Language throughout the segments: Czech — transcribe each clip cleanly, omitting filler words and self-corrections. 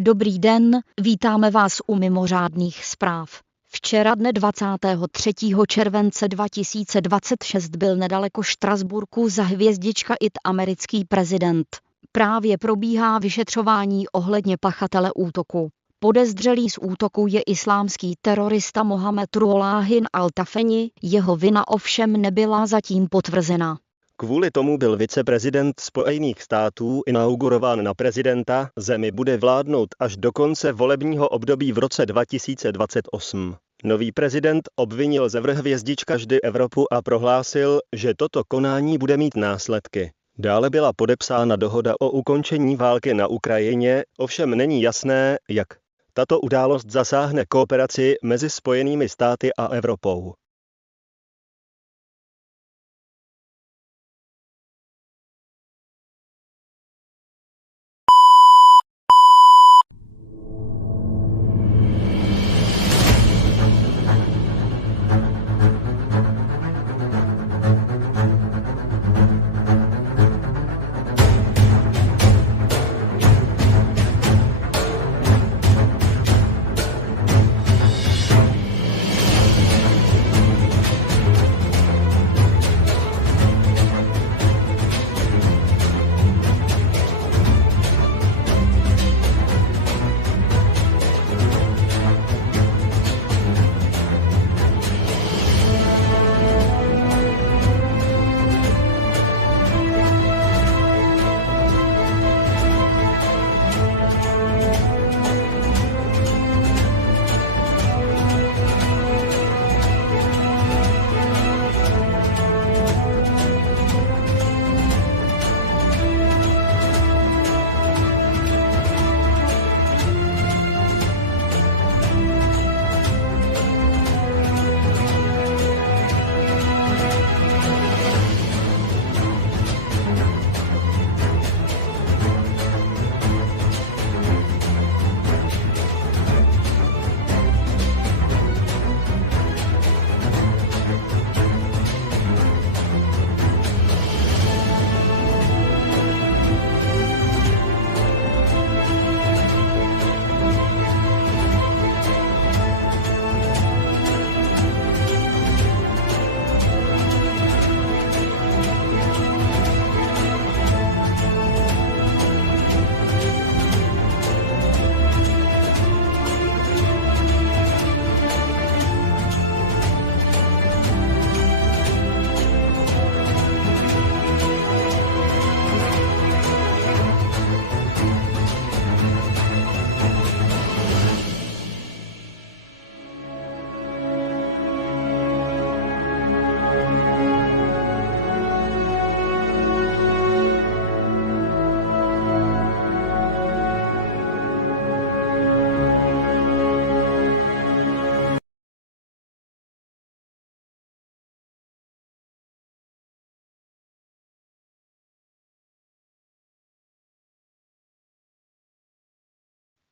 Dobrý den, vítáme vás u mimořádných zpráv. Včera dne 23. července 2026 byl nedaleko Štrasburku za hvězdička IT americký prezident. Právě probíhá vyšetřování ohledně pachatele útoku. Podezřelý z útoku je islámský terorista Mohamed Ruholláhin al-Tafeni, jeho vina ovšem nebyla zatím potvrzena. Kvůli tomu byl viceprezident Spojených států inaugurován na prezidenta, zemi bude vládnout až do konce volebního období v roce 2028. Nový prezident obvinil ze vrchhvězdička vždy Evropu a prohlásil, že toto konání bude mít následky. Dále byla podepsána dohoda o ukončení války na Ukrajině, ovšem není jasné, jak tato událost zasáhne kooperaci mezi Spojenými státy a Evropou.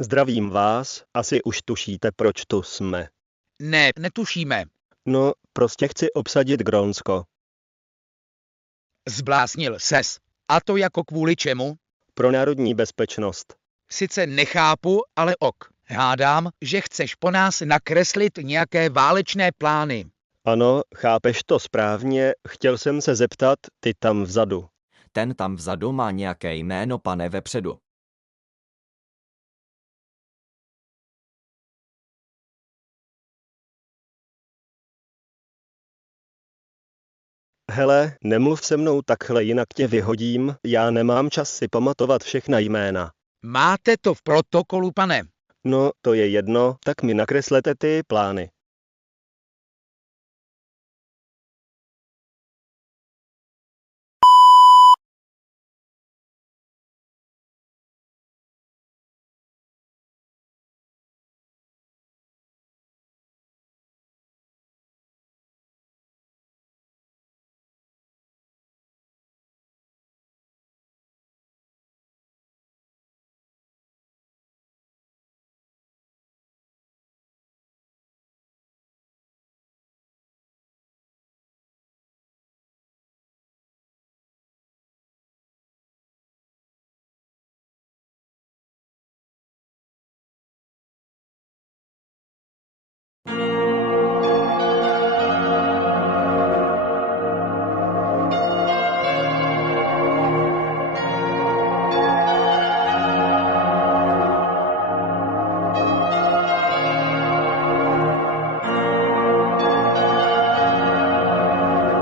Zdravím vás, asi už tušíte, proč tu jsme. Ne, netušíme. No, prostě chci obsadit Grónsko. Zbláznil ses. A to jako kvůli čemu? Pro národní bezpečnost. Sice nechápu, ale ok. Hádám, že chceš po nás nakreslit nějaké válečné plány. Ano, chápeš to správně, chtěl jsem se zeptat, ty tam vzadu. Ten tam vzadu má nějaké jméno, pane vepředu. Hele, nemluv se mnou takhle, jinak tě vyhodím, já nemám čas si pamatovat všechna jména. Máte to v protokolu, pane. No, to je jedno, tak mi nakreslete ty plány.